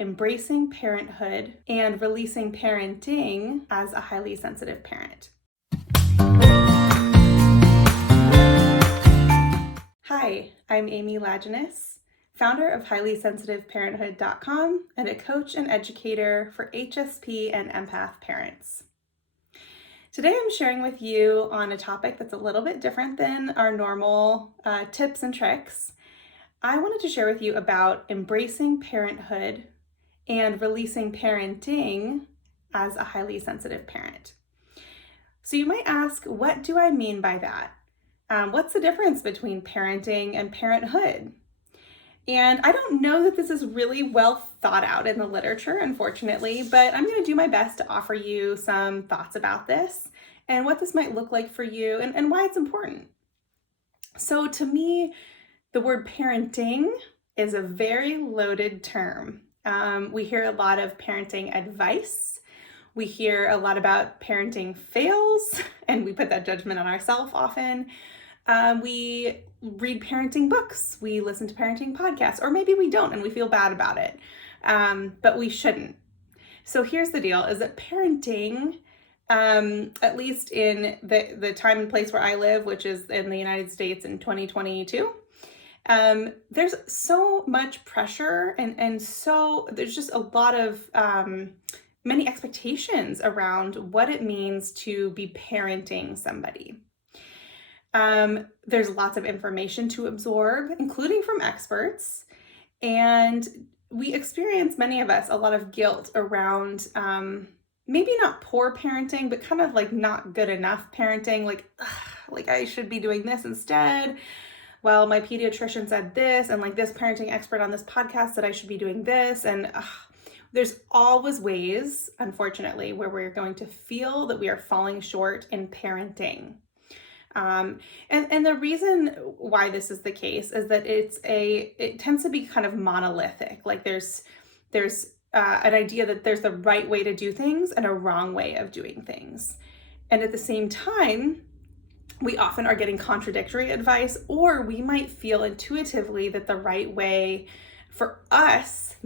embracing parenthood and releasing parenting as a highly sensitive parent. Hi, I'm Amy Lajeunesse, founder of highlysensitiveparenthood.com and a coach and educator for HSP and empath parents. Today I'm sharing with you on a topic that's a little bit different than our normal tips and tricks. I wanted to share with you about embracing parenthood and releasing parenting as a highly sensitive parent. So you might ask, what do I mean by that? What's the difference between parenting and parenthood? And I don't know that this is really well thought out in the literature, unfortunately, but I'm going to do my best to offer you some thoughts about this and what this might look like for you and why it's important. So to me, the word parenting is a very loaded term. We hear a lot of parenting advice. We hear a lot about parenting fails, and we put that judgment on ourselves often. We read parenting books. We listen to parenting podcasts, or maybe we don't and we feel bad about it, but we shouldn't. So here's the deal, is that parenting, at least in the time and place where I live, which is in the United States in 2022, there's so much pressure and so there's just a lot of many expectations around what it means to be parenting somebody. There's lots of information to absorb, including from experts, and we experience, many of us, a lot of guilt around maybe not poor parenting, but kind of like not good enough parenting, like I should be doing this instead. Well, my pediatrician said this, and like this parenting expert on this podcast said I should be doing this. And there's always ways, unfortunately, where we're going to feel that we are falling short in parenting. And the reason why this is the case is that it tends to be kind of monolithic. Like there's an idea that there's the right way to do things and a wrong way of doing things. And at the same time, we often are getting contradictory advice, or we might feel intuitively that the right way for us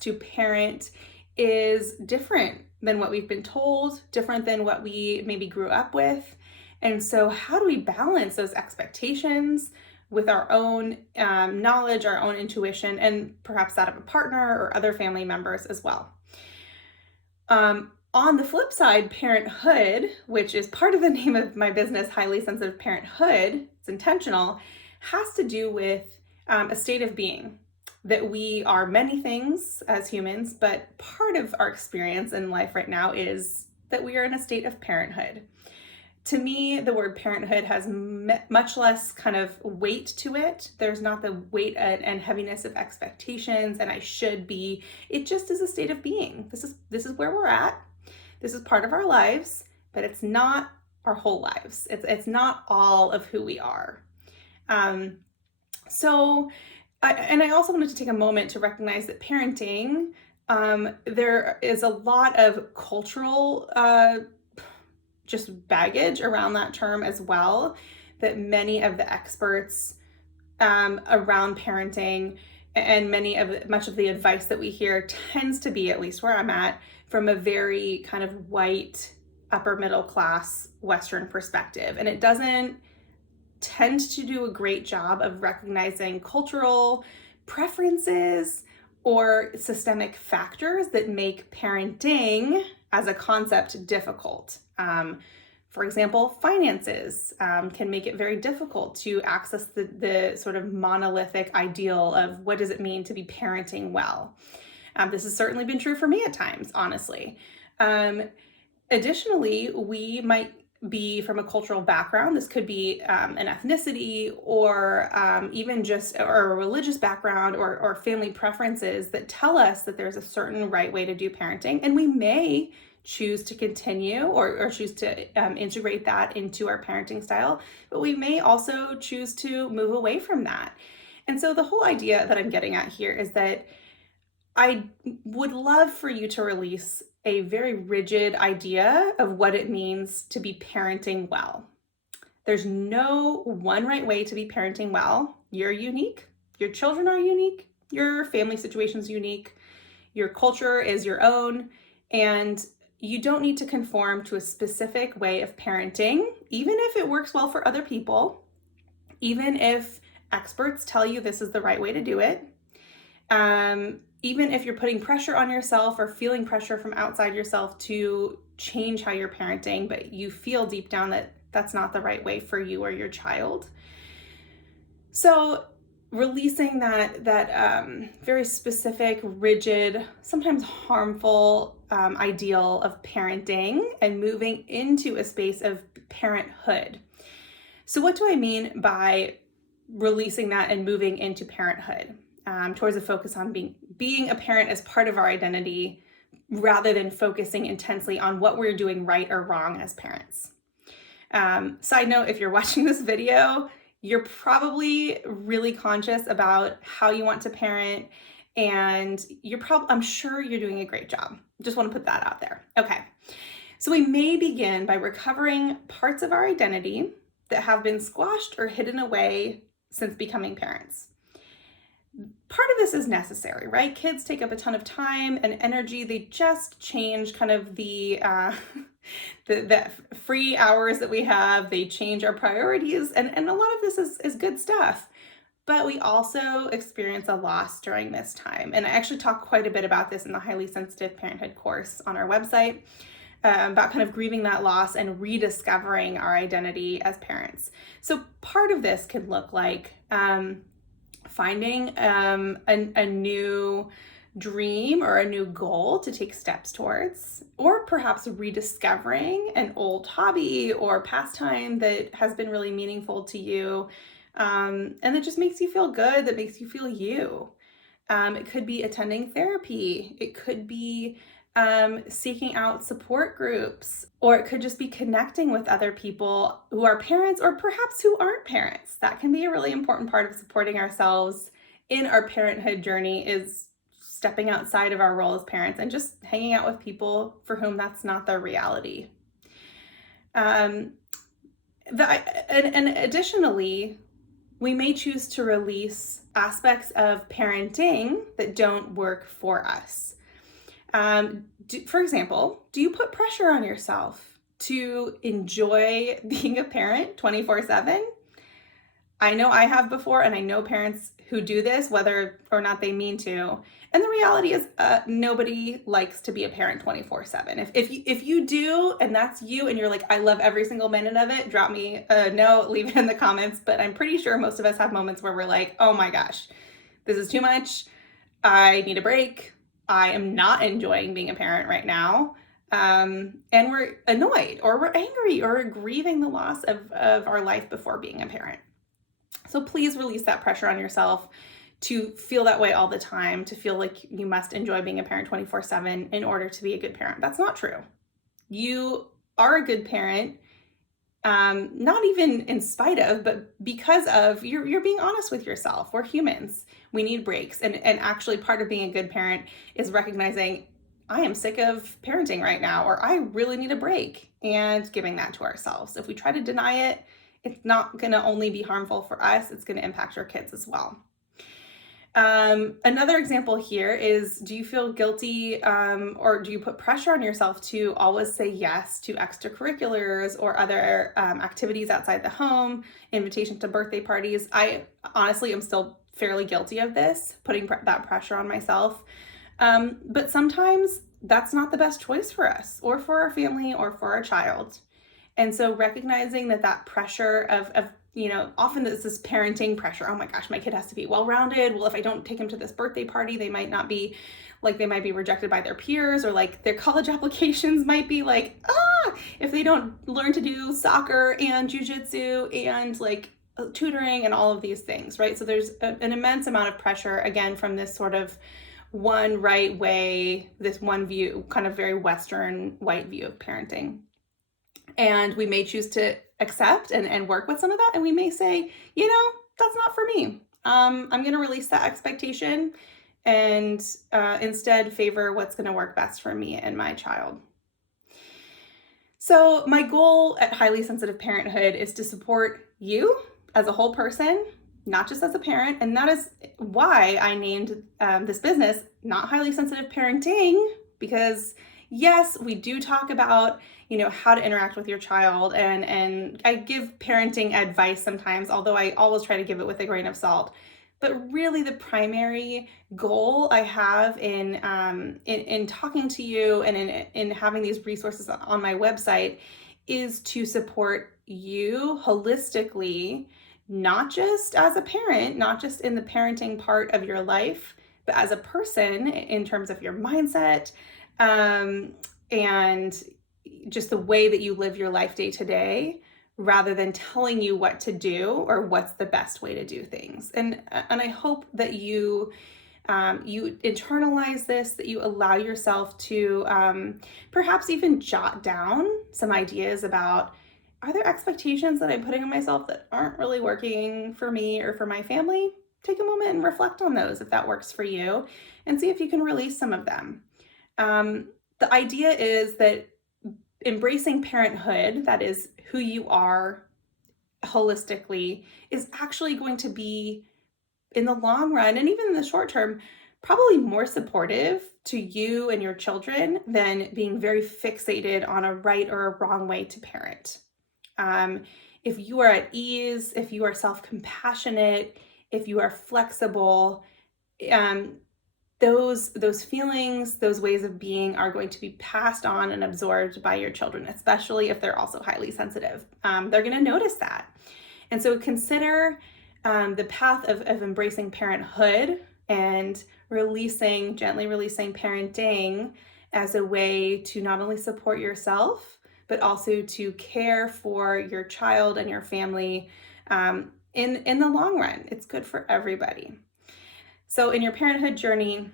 to parent is different than what we've been told, different than what we maybe grew up with. And so how do we balance those expectations with our own knowledge, our own intuition, and perhaps that of a partner or other family members as well? On the flip side, parenthood, which is part of the name of my business, Highly Sensitive Parenthood, it's intentional, has to do with a state of being, that we are many things as humans, but part of our experience in life right now is that we are in a state of parenthood. To me, the word parenthood has much less kind of weight to it. There's not the weight and heaviness of expectations and I should be. It just is a state of being. This is where we're at. This is part of our lives, but it's not our whole lives. It's not all of who we are. I also wanted to take a moment to recognize that parenting, there is a lot of cultural just baggage around that term as well, that many of the experts around parenting and much of the advice that we hear tends to be, at least where I'm at, from a very kind of white, upper middle class Western perspective. And it doesn't tend to do a great job of recognizing cultural preferences or systemic factors that make parenting as a concept difficult. For example, finances can make it very difficult to access the sort of monolithic ideal of what does it mean to be parenting well. This has certainly been true for me at times, honestly. Additionally, we might be from a cultural background. This could be an ethnicity or even just or a religious background or family preferences that tell us that there's a certain right way to do parenting, and we may choose to continue or choose to integrate that into our parenting style, but we may also choose to move away from that. And so the whole idea that I'm getting at here is that I would love for you to release a very rigid idea of what it means to be parenting well. There's no one right way to be parenting well. You're unique. Your children are unique. Your family situation's unique. Your culture is your own, and you don't need to conform to a specific way of parenting, even if it works well for other people, even if experts tell you this is the right way to do it. Even if you're putting pressure on yourself or feeling pressure from outside yourself to change how you're parenting, but you feel deep down that that's not the right way for you or your child. So releasing that very specific, rigid, sometimes harmful ideal of parenting and moving into a space of parenthood. So what do I mean by releasing that and moving into parenthood, towards a focus on being a parent as part of our identity, rather than focusing intensely on what we're doing right or wrong as parents? Side note, if you're watching this video, you're probably really conscious about how you want to parent, and I'm sure you're doing a great job. Just want to put that out there. Okay. So we may begin by recovering parts of our identity that have been squashed or hidden away since becoming parents. Part of this is necessary, right? Kids take up a ton of time and energy. They just change kind of the free hours that we have. They change our priorities, and a lot of this is good stuff. But we also experience a loss during this time. And I actually talk quite a bit about this in the Highly Sensitive Parenthood course on our website, about kind of grieving that loss and rediscovering our identity as parents. So part of this could look like finding a new dream or a new goal to take steps towards, or perhaps rediscovering an old hobby or pastime that has been really meaningful to you, and that just makes you feel good, that makes you feel you. It could be attending therapy. It could be seeking out support groups, or it could just be connecting with other people who are parents or perhaps who aren't parents. That can be a really important part of supporting ourselves in our parenthood journey, is stepping outside of our role as parents and just hanging out with people for whom that's not their reality. And additionally, we may choose to release aspects of parenting that don't work for us. For example, do you put pressure on yourself to enjoy being a parent 24/7? I know I have before, and I know parents who do this, whether or not they mean to. And the reality is, nobody likes to be a parent 24/7. If you do, and that's you, and you're like, I love every single minute of it, drop me a note, leave it in the comments. But I'm pretty sure most of us have moments where we're like, oh my gosh, this is too much. I need a break. I am not enjoying being a parent right now. And we're annoyed, or we're angry, or we're grieving the loss of our life before being a parent. So please release that pressure on yourself to feel that way all the time, to feel like you must enjoy being a parent 24/7 in order to be a good parent. That's not true. You are a good parent, not even in spite of, but because of, you're being honest with yourself. We're humans. We need breaks. And actually part of being a good parent is recognizing, I am sick of parenting right now, or I really need a break, and giving that to ourselves. If we try to deny it, it's not going to only be harmful for us, it's going to impact our kids as well. Another example here is, do you feel guilty, or do you put pressure on yourself to always say yes to extracurriculars or other activities outside the home, invitations to birthday parties? I honestly am still fairly guilty of this, putting that pressure on myself. But sometimes that's not the best choice for us, or for our family, or for our child. And so recognizing that pressure of often this is parenting pressure. Oh my gosh, my kid has to be well-rounded. Well, if I don't take him to this birthday party, they might be rejected by their peers, or like their college applications might be like, if they don't learn to do soccer and jujitsu and like tutoring and all of these things, right? So there's an immense amount of pressure, again, from this sort of one right way, this one view, kind of very Western white view of parenting. And we may choose to accept and work with some of that. And we may say, that's not for me. I'm going to release that expectation and instead favor what's going to work best for me and my child. So my goal at Highly Sensitive Parenthood is to support you as a whole person, not just as a parent. And that is why I named this business Not Highly Sensitive Parenting, because yes, we do talk about, how to interact with your child, and I give parenting advice sometimes, although I always try to give it with a grain of salt. But really, the primary goal I have in talking to you and in having these resources on my website is to support you holistically, not just as a parent, not just in the parenting part of your life, but as a person in terms of your mindset, and just the way that you live your life day to day, rather than telling you what to do or what's the best way to do things. And I hope that you internalize this, that you allow yourself to perhaps even jot down some ideas about, are there expectations that I'm putting on myself that aren't really working for me or for my family? Take a moment and reflect on those if that works for you, and see if you can release some of them. The idea is that embracing parenthood, that is who you are holistically, is actually going to be, in the long run and even in the short term, probably more supportive to you and your children than being very fixated on a right or a wrong way to parent. If you are at ease, if you are self-compassionate, if you are flexible, those feelings, those ways of being are going to be passed on and absorbed by your children, especially if they're also highly sensitive. They're going to notice that. And so consider the path of embracing parenthood and gently releasing parenting as a way to not only support yourself, but also to care for your child and your family in the long run. It's good for everybody. So in your parenthood journey,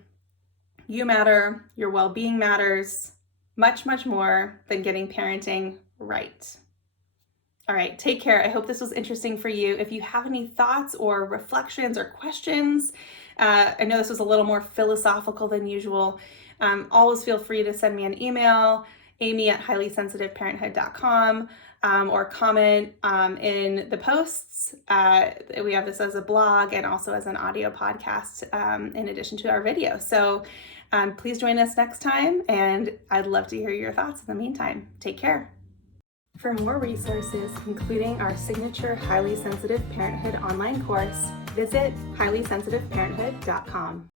you matter, your well-being matters much, much more than getting parenting right. All right, take care. I hope this was interesting for you. If you have any thoughts or reflections or questions, I know this was a little more philosophical than usual. Always feel free to send me an email, amy@highlysensitiveparenthood.com, or comment in the posts. We have this as a blog and also as an audio podcast in addition to our video. So please join us next time, and I'd love to hear your thoughts in the meantime. Take care. For more resources, including our signature Highly Sensitive Parenthood online course, visit highlysensitiveparenthood.com.